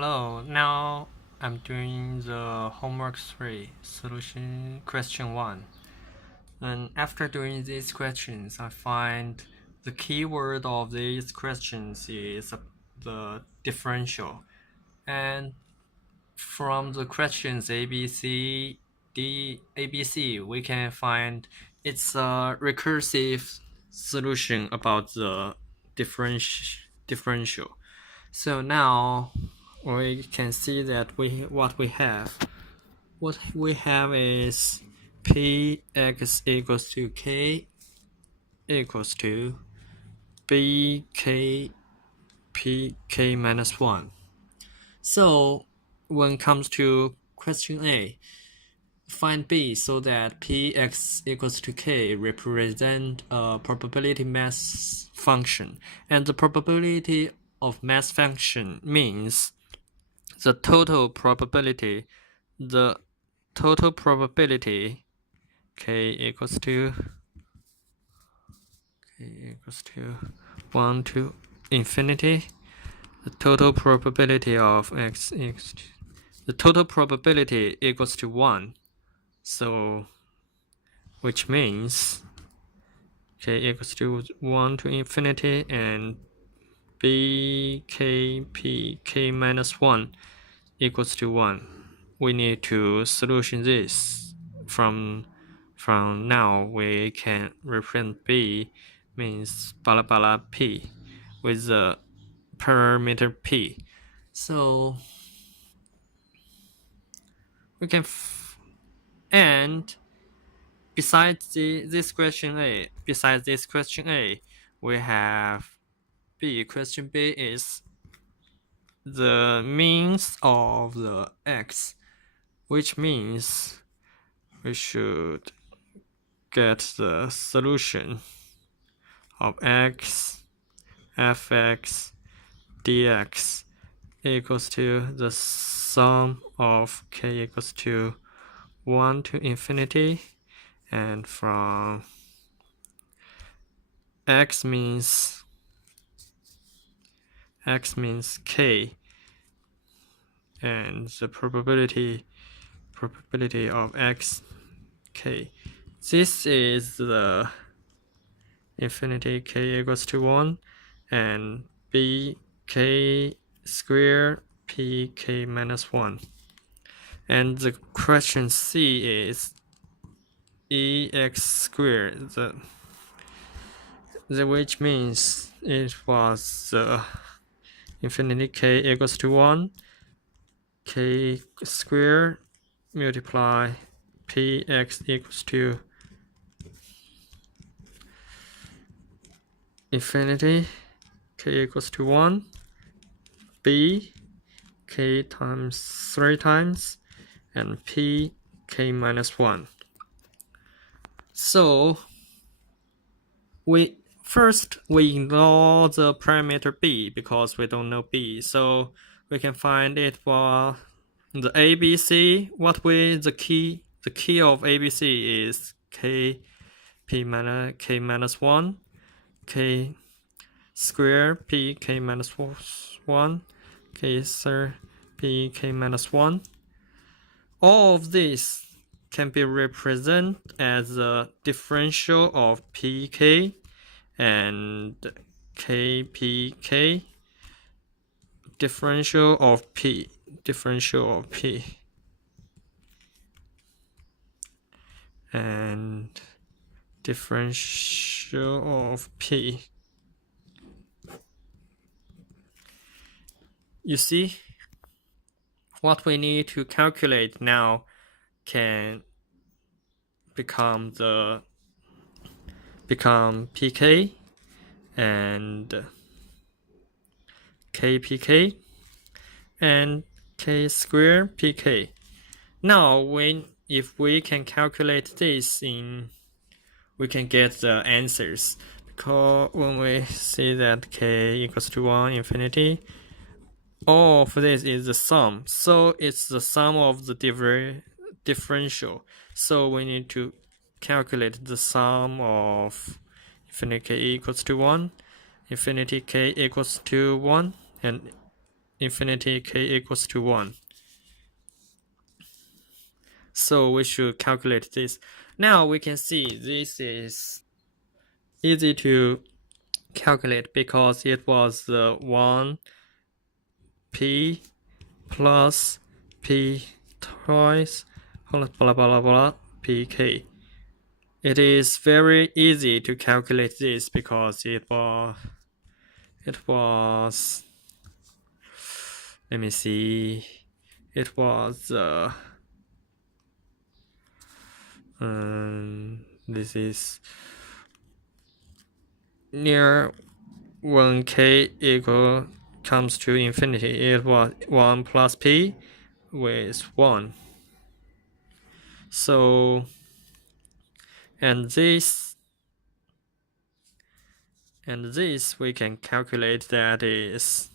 Hello, now I'm doing the homework 3 solution question 1. And after doing these questions, I find the keyword of these questions is the differential. And from the questions A, B, C, D, A, B, C, we can find it's a recursive solution about the differential. So now we can see that what we have is px equals to k equals to bk pk minus 1. So when it comes to question A, find B so that px equals to k represent a probability mass function, and the probability of mass function means the total probability k equals to 1 to infinity. The total probability of x equals to, the total probability equals to 1. So which means k equals to 1 to infinity and k minus 1 equals to 1. We need to solution this. From now we can represent B means blah blah P with the parameter P. So we can and besides this question A, we have B. Question B is the means of the x, which means we should get the solution of x fx dx equals to the sum of k equals to 1 to infinity, and from x means k, and the probability of x k. This is the infinity k equals to 1 and b k squared p k minus 1. And the question C is ex squared, which means it was infinity k equals to 1, k squared multiply px equals to infinity k equals to 1, b k times 3 times, and p k minus 1. So we ignore the parameter b because we don't know b, so we can find it for the ABC. The key of ABC is k minus 1, k squared p k minus 1, k squared p k minus 1. All of this can be represented as a differential of pk and kpk, differential of p, and differential of p. You see, what we need to calculate now can become pk and kpk and k squared pk. Now if we can calculate this we can get the answers, because when we see that k equals to 1 infinity, all of this is the sum, so it's the sum of the differential. So we need to calculate the sum of infinity k equals to 1, infinity k equals to 1, and infinity k equals to 1. So we should calculate this. Now we can see this is easy to calculate because it was the 1p plus p twice blah blah blah blah pk. It is very easy to calculate this because it was let me see, it was this is near when k equal comes to infinity, it was 1 plus p with 1. So, and this we can calculate, that is,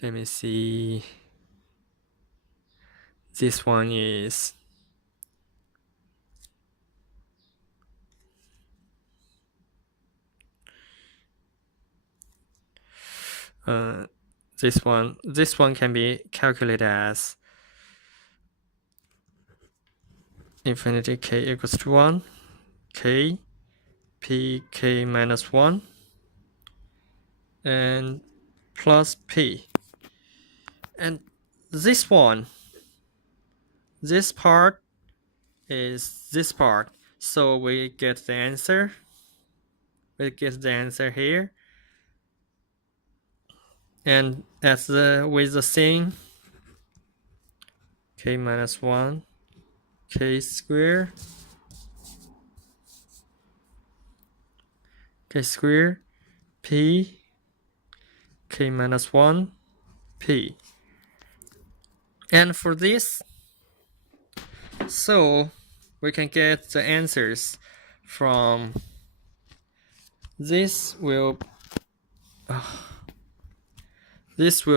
let me see, this one is this one can be calculated as infinity k equals to 1, k p k minus 1, and plus p. And this one, this part is this part, so we get the answer. We get the answer here. And as with the same, k minus 1, k square, p, k minus 1, p. And for this, so we can get the answers from this will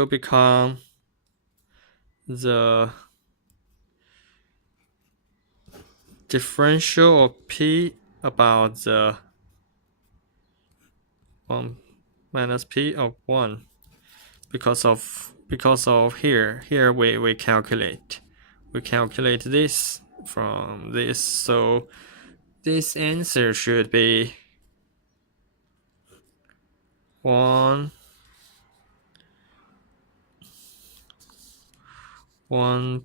become the differential of p about the 1 minus p of 1 because of here we calculate this from this, so this answer should be 1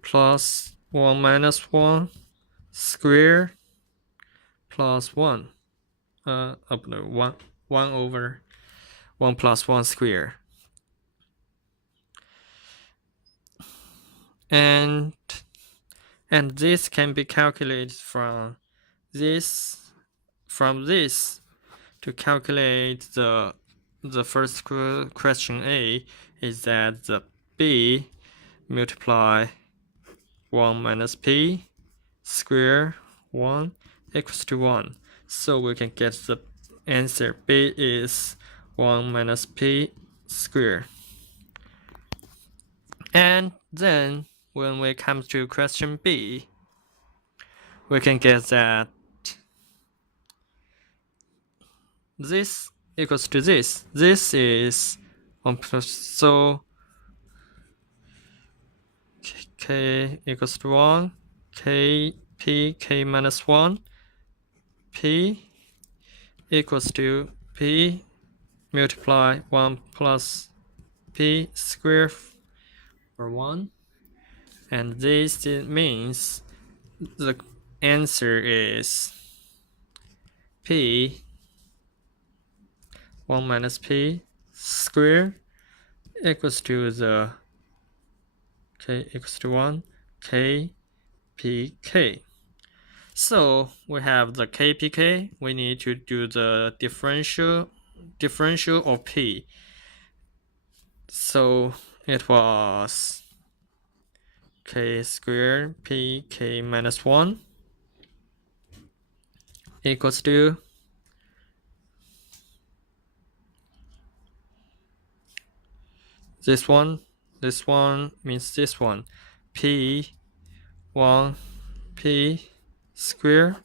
plus 1 minus 1 square plus 1 no, 1 over 1 plus 1 square. And this can be calculated from this to calculate the first question A is that the B multiply 1 minus P square 1 equals to 1. So we can get the answer. B is 1 minus P square. And then when we come to question B, we can get that this equals to this. This is 1 plus, so k equals to 1, k p k minus 1, p equals to p multiply 1 plus p square for 1. And this means the answer is p 1 minus p square equals to the k equals to 1 k p k. So we have the kpk. We need to do the differential of p. So it was k squared p k minus 1 equals to this one means this one, p 1 p square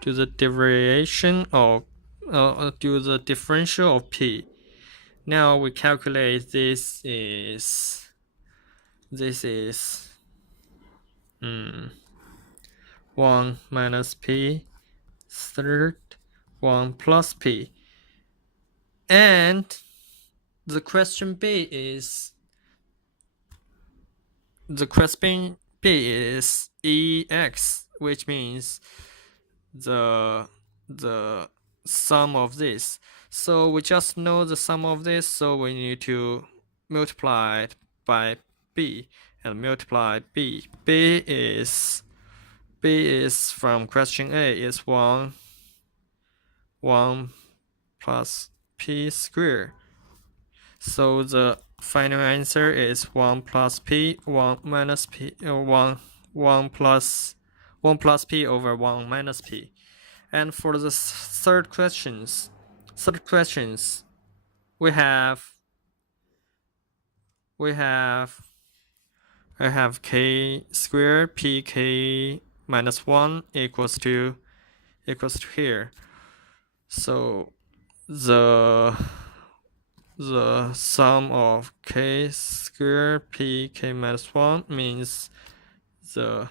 to the derivation of do the differential of p, Now we calculate this is 1 minus p third 1 plus p. And the question B is EX, which means the sum of this. So we just know the sum of this, so we need to multiply it by b and multiply b. B is from question A is 1 plus p squared. So the final answer is 1 plus p, 1 minus p, 1 plus p over 1 minus p. And for the third questions, we have k squared pk minus 1 equals to here. So the sum of k squared pk minus 1 means the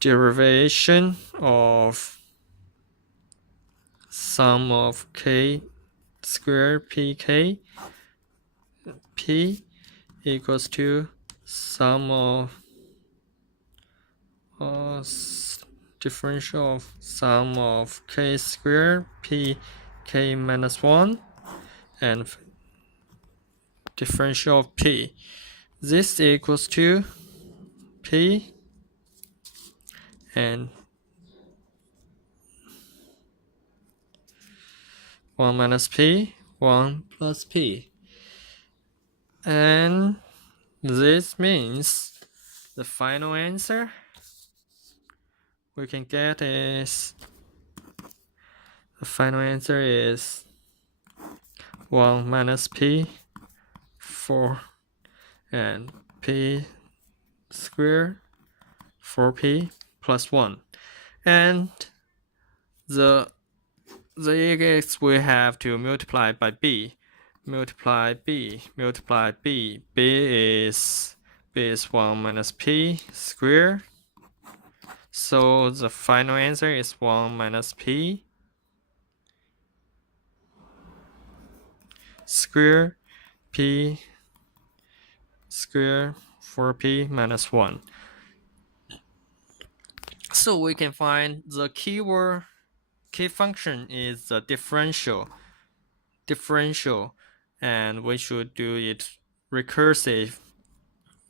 derivation of sum of k squared pk p equals to sum of differential of sum of k squared pk minus 1 and differential of p. This equals to p and 1 minus p, 1 plus p. And this means the final answer we can get is 1 minus p 4 and p squared 4p plus 1. And the EX we have to multiply by b. B is 1 minus p squared. So the final answer is 1 minus p squared p squared 4p minus 1. So we can find the key function is the differential, and we should do it recursive.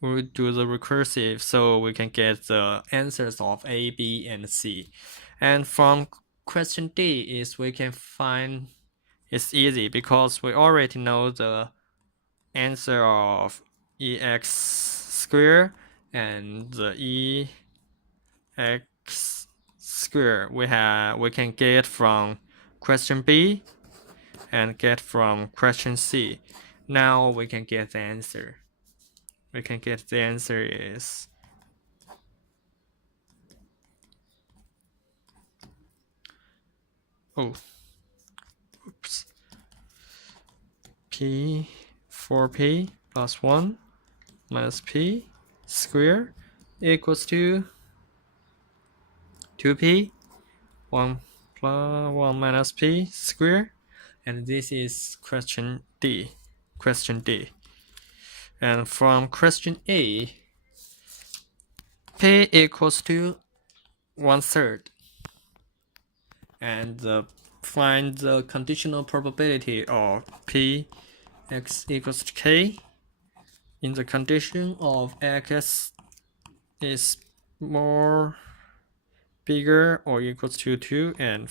We'll do the recursive so we can get the answers of A, B, and C. And from question D is we can find it's easy because we already know the answer of EX squared and the EX squared we can get from question B and get from question C. Now we can get the answer. Is p 4p plus 1 minus p squared equals to 2p 1 plus 1 minus p squared, and this is question D. And from question A, p equals to 1/3, and find the conditional probability of p x equals to k in the condition of x is more bigger or equals to 2 and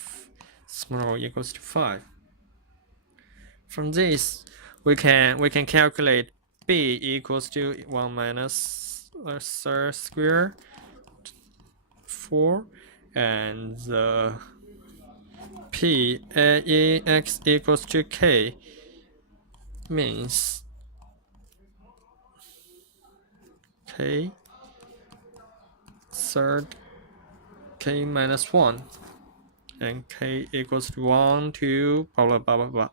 smaller or equals to 5. From this, we can calculate b equals to 1 minus third square 4, and the p x equals to k means k third k minus 1 and k equals to 1 2 blah blah blah blah blah.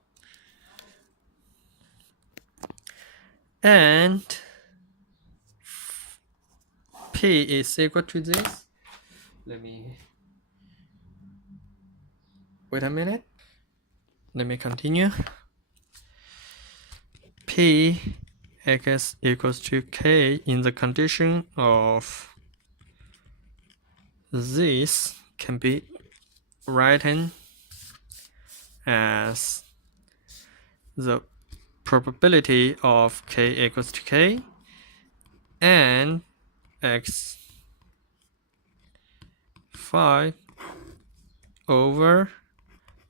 and P is equal to this. Let me wait a minute. Let me continue. P x equals to K in the condition of this can be written as the probability of K equals to K and x 5 over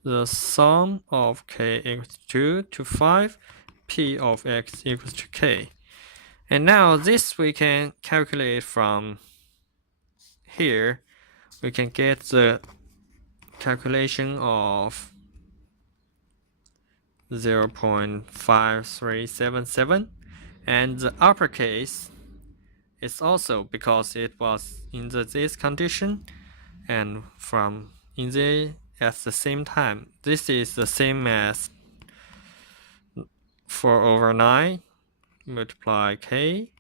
the sum of K equals 2 to 5, P of x equals to K. And now this we can calculate from here. We can get the calculation of 0.5377, and the uppercase is also because it was in this condition and from in the at the same time. This is the same as 4 over 9 multiply K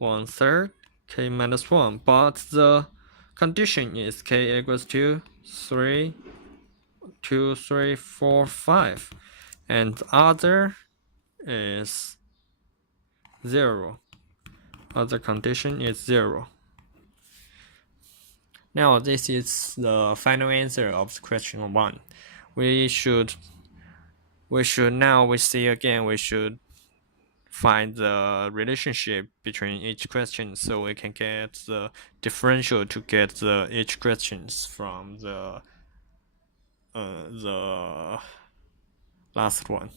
1/3 K minus 1, but the condition is K equals to 3, 2, 3, 4, 5, and the other is 0. Other condition is 0. Now this is the final answer of question 1. We should find the relationship between each question, so we can get the differential to get each questions from the last one.